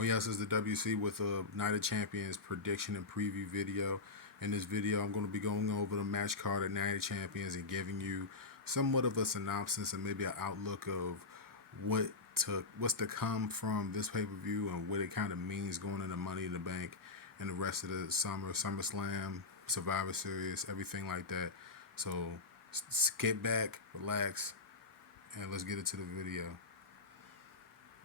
Oh yes, it's the WC with a Night of Champions prediction and preview video. In this video, I'm going to be going over the match card at Night of Champions and giving you somewhat of a synopsis and maybe an outlook of what what's to come from this pay per view and what it kind of means going into Money in the Bank and the rest of the SummerSlam, Survivor Series, everything like that. So skip back, relax, and let's get into the video.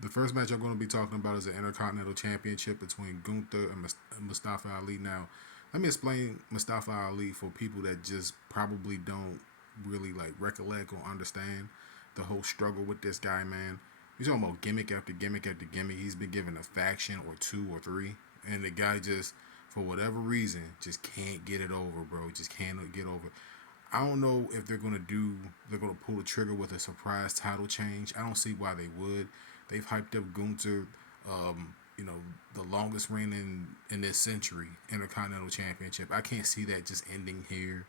The first match I'm going to be talking about is the Intercontinental Championship between Gunther and Mustafa Ali. Now, let me explain Mustafa Ali for people that just probably don't really like recollect or understand the whole struggle with this guy, man. He's talking about gimmick after gimmick after gimmick. He's been given a faction or two or three, and the guy just, for whatever reason, just can't get it over, bro. Just can't get over. I don't know if they're gonna pull the trigger with a surprise title change. I don't see why they would. They've hyped up Gunther, you know, the longest reign in this century Intercontinental Championship. I can't see that just ending here.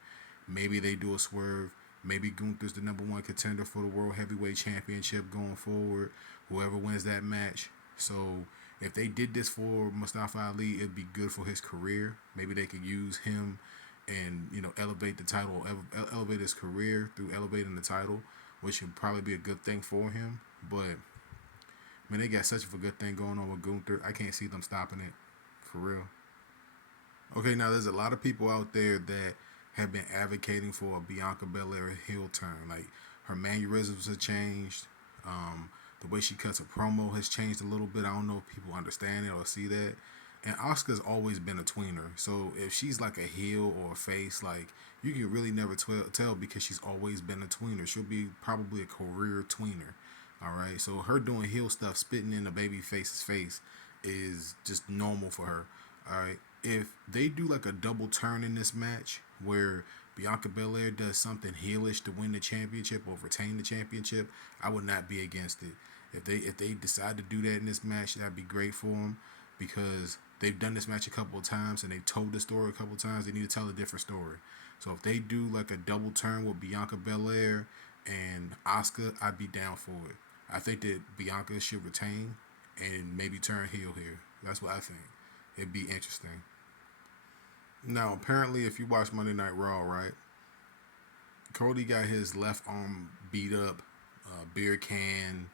Maybe they do a swerve. Maybe Gunther's the number one contender for the World Heavyweight Championship going forward. Whoever wins that match. So if they did this for Mustafa Ali, it'd be good for his career. Maybe they could use him and elevate the title, elevate his career through elevating the title, which would probably be a good thing for him. But man, they got such a good thing going on with Gunther. I can't see them stopping it, for real. Okay, now there's a lot of people out there that have been advocating for a Bianca Belair heel turn. Like her mannerisms have changed. The way she cuts a promo has changed a little bit. I don't know if people understand it or see that. And Asuka's always been a tweener. So if she's like a heel or a face, like you can really never tell because she's always been a tweener. She'll be probably a career tweener. All right. So her doing heel stuff, spitting in the baby face's face, is just normal for her. All right. If they do like a double turn in this match where Bianca Belair does something heelish to win the championship or retain the championship, I would not be against it. If they decide to do that in this match, that'd be great for them because they've done this match a couple of times and they've told the story a couple of times. They need to tell a different story. So if they do like a double turn with Bianca Belair and Asuka, I'd be down for it. I think that Bianca should retain and maybe turn heel here. That's what I think. It'd be interesting. Now, apparently, if you watch Monday Night Raw, right, Cody got his left arm beat up, beer keg,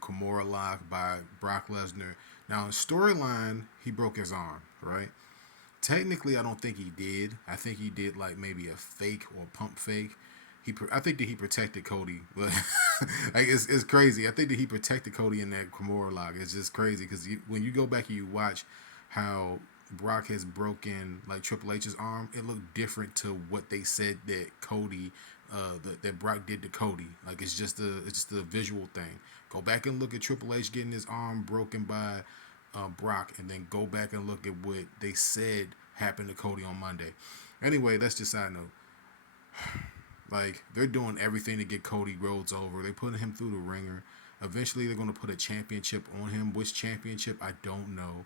Kimura lock by Brock Lesnar. Now, in storyline, he broke his arm, right? Technically, I don't think he did. I think he did like maybe a fake or pump fake. I think that he protected Cody, but like it's crazy. I think that he protected Cody in that Kimura lock. It's just crazy because when you go back and you watch how Brock has broken like Triple H's arm, it looked different to what they said that Cody, that Brock did to Cody. Like it's just a visual thing. Go back and look at Triple H getting his arm broken by Brock, and then go back and look at what they said happened to Cody on Monday. Anyway, that's just side note. Like they're doing everything to get Cody Rhodes over. They're putting him through the ringer. Eventually, they're going to put a championship on him. Which championship? I don't know.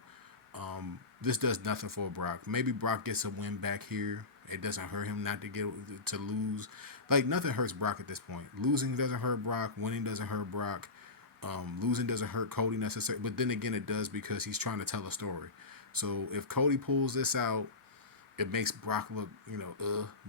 This does nothing for Brock. Maybe Brock gets a win back here. It doesn't hurt him not to lose. Like nothing hurts Brock at this point. Losing doesn't hurt Brock. Winning doesn't hurt Brock. Losing doesn't hurt Cody necessarily. But then again, it does because he's trying to tell a story. So if Cody pulls this out, it makes Brock look,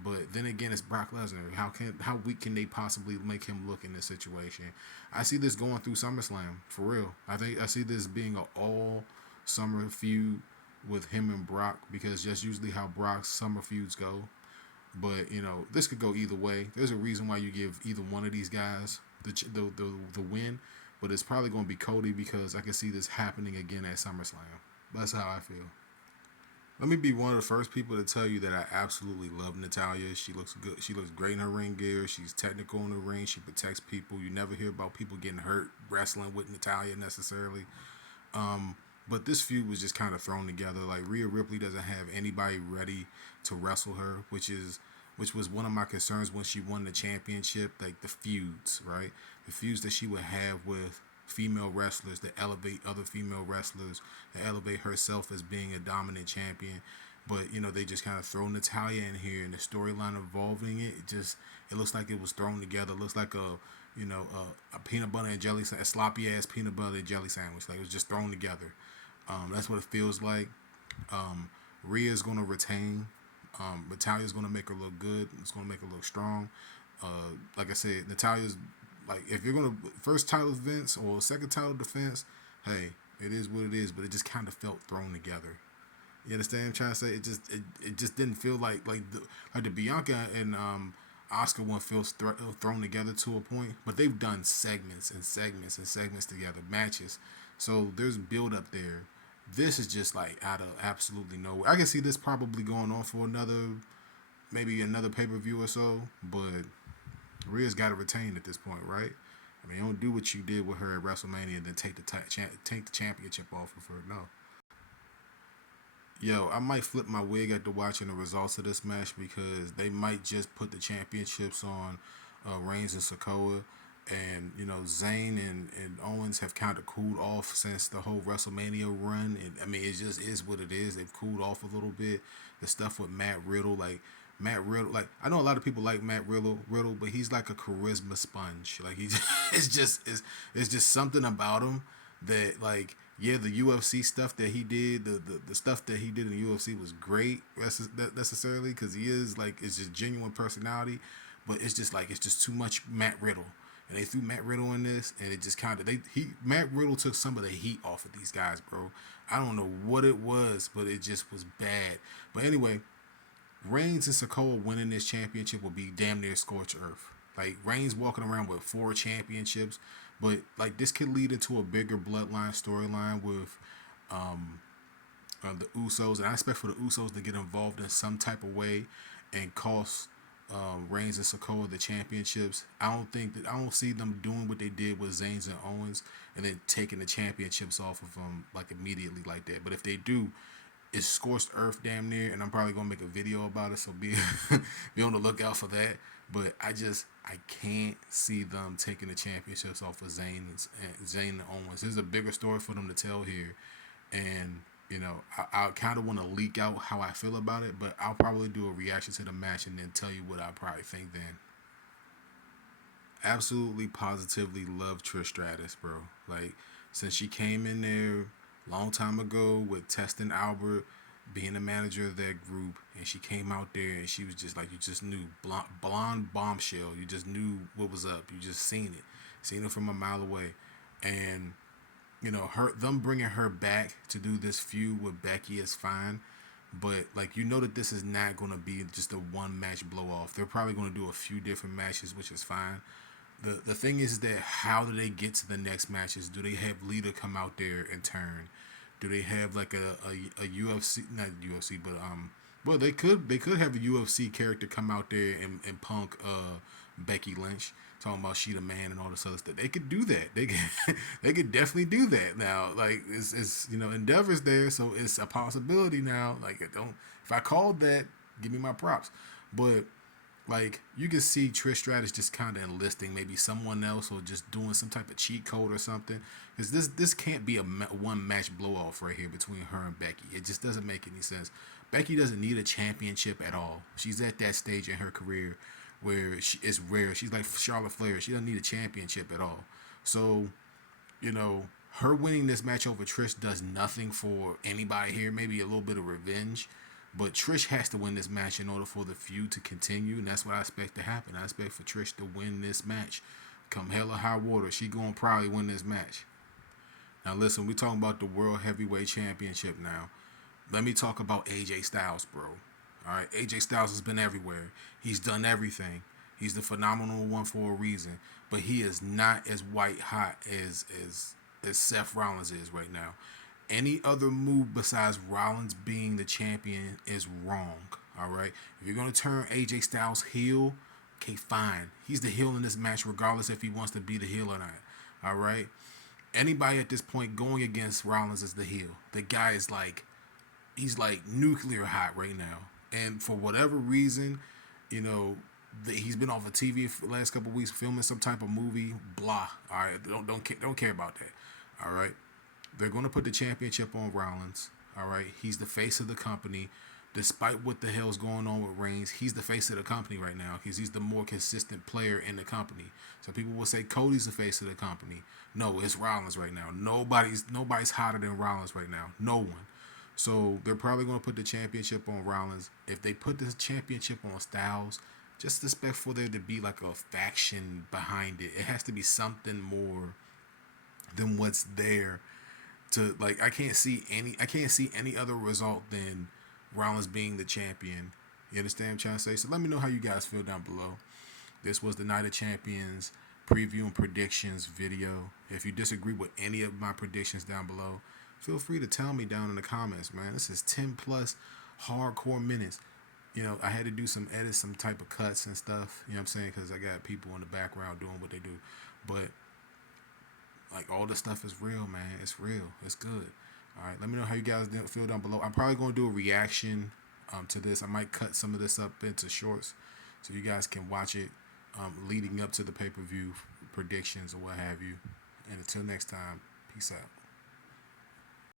But then again, it's Brock Lesnar. How weak can they possibly make him look in this situation? I see this going through SummerSlam for real. I see this being an all summer feud with him and Brock because that's usually how Brock's summer feuds go. But this could go either way. There's a reason why you give either one of these guys the win, but it's probably going to be Cody because I can see this happening again at SummerSlam. That's how I feel. Let me be one of the first people to tell you that I absolutely love Natalya. She looks good. She looks great in her ring gear. She's technical in the ring. She protects people. You never hear about people getting hurt wrestling with Natalya necessarily. But this feud was just kind of thrown together. Like Rhea Ripley doesn't have anybody ready to wrestle her, which was one of my concerns when she won the championship. Like the feuds, right? The feuds that she would have with female wrestlers that elevate other female wrestlers, that elevate herself as being a dominant champion. But they just kind of throw Natalya in here, and the storyline involving it looks like it was thrown together. It looks like a a peanut butter and jelly, a sloppy ass peanut butter and jelly sandwich. Like it was just thrown together. That's what it feels like. Rhea's gonna retain. Natalia's gonna make her look good. It's gonna make her look strong. Like I said, Natalia's like if you're gonna first title defense or second title defense, hey, it is what it is. But it just kind of felt thrown together. You understand what I'm trying to say? It just didn't feel like the Bianca and Oscar one feels thrown together to a point, but they've done segments and segments and segments together, matches. So there's build up there. This is just like out of absolutely nowhere. I can see this probably going on for maybe another pay per view or so, but Rhea's got to retain at this point, right? I mean, don't do what you did with her at WrestleMania and then take the championship off of her. No. Yo, I might flip my wig after watching the results of this match because they might just put the championships on Reigns and Sokoa. And, Zayn and Owens have kind of cooled off since the whole WrestleMania run. And, I mean, it just is what it is. They've cooled off a little bit. The stuff with Matt Riddle, I know a lot of people like Matt Riddle, but he's like a charisma sponge. Like, it's just something about him that, like, yeah, the UFC stuff that he did, the stuff that he did in the UFC was great necessarily because he is like it's just genuine personality, but it's just too much Matt Riddle, and they threw Matt Riddle in this, and it just kind of Matt Riddle took some of the heat off of these guys, bro. I don't know what it was, but it just was bad. But anyway, Reigns and Sokoa winning this championship will be damn near scorched earth. Like Reigns walking around with 4 championships. But like this could lead into a bigger bloodline storyline with the Usos, and I expect for the Usos to get involved in some type of way and cost Reigns and Sokoa the championships. I don't see them doing what they did with Zayn and Owens and then taking the championships off of them like immediately like that. But if they do, it's scorched earth damn near, and I'm probably gonna make a video about it. So be be on the lookout for that. But I can't see them taking the championships off of Zayn and Owens. There's a bigger story for them to tell here, and I kind of want to leak out how I feel about it, but I'll probably do a reaction to the match and then tell you what I probably think then. Absolutely, positively love Trish Stratus, bro. Like since she came in there long time ago with Testin Albert being the manager of that group, and she came out there and she was just like, you just knew, blonde bombshell. You just knew what was up. You just seen it from a mile away, and them bringing her back to do this feud with Becky is fine, but like that this is not going to be just a one match blow off. They're probably going to do a few different matches, which is fine. The thing is that how do they get to the next matches? Do they have Lita come out there and turn? Do they have like a UFC, not UFC, but well they could have a UFC character come out there and punk Becky Lynch, talking about she the man and all this other stuff. They could do that. They could definitely do that now. Like it's Endeavor's there, so it's a possibility now. Like if I called that, give me my props. But like you can see Trish Stratus just kind of enlisting maybe someone else or just doing some type of cheat code or something. Because this can't be a one match blow off right here between her and Becky. It just doesn't make any sense. Becky doesn't need a championship at all. She's at that stage in her career where it's rare. She's like Charlotte Flair. She doesn't need a championship at all. So, her winning this match over Trish does nothing for anybody here. Maybe a little bit of revenge. But Trish has to win this match in order for the feud to continue, and that's what I expect to happen. I expect for Trish to win this match. Come hell or high water, she gonna probably win this match. Now listen, we talking about the World Heavyweight Championship now. Let me talk about AJ Styles, bro. Alright, AJ Styles has been everywhere. He's done everything. He's the phenomenal one for a reason. But he is not as white hot as Seth Rollins is right now. Any other move besides Rollins being the champion is wrong. Alright? If you're gonna turn AJ Styles heel, okay, fine. He's the heel in this match regardless if he wants to be the heel or not. Alright? Anybody at this point going against Rollins is the heel. The guy is he's like nuclear hot right now. And for whatever reason, he's been off of TV for the last couple of weeks filming some type of movie. Blah. All right, don't care about that. All right, they're going to put the championship on Rollins. All right, he's the face of the company. Despite what the hell's going on with Reigns, he's the face of the company right now because he's the more consistent player in the company. So people will say Cody's the face of the company. No, it's Rollins right now. Nobody's hotter than Rollins right now. No one. So they're probably going to put the championship on Rollins. If they put the championship on Styles, just expect for there to be like a faction behind it. It has to be something more than what's there. To like, I can't see any other result than Rollins being the champion. You understand what I'm trying to say? So let me know how you guys feel down below. This was the Night of Champions preview and predictions video. If you disagree with any of my predictions down below, feel free to tell me down in the comments, man. This is 10 plus hardcore minutes. You know, I had to do some edits, some type of cuts and stuff. You know what I'm saying? Because I got people in the background doing what they do. But, like, all this stuff is real, man. It's real. It's good. All right, let me know how you guys feel down below. I'm probably going to do a reaction to this. I might cut some of this up into shorts so you guys can watch it leading up to the pay-per-view predictions or what have you. And until next time, peace out.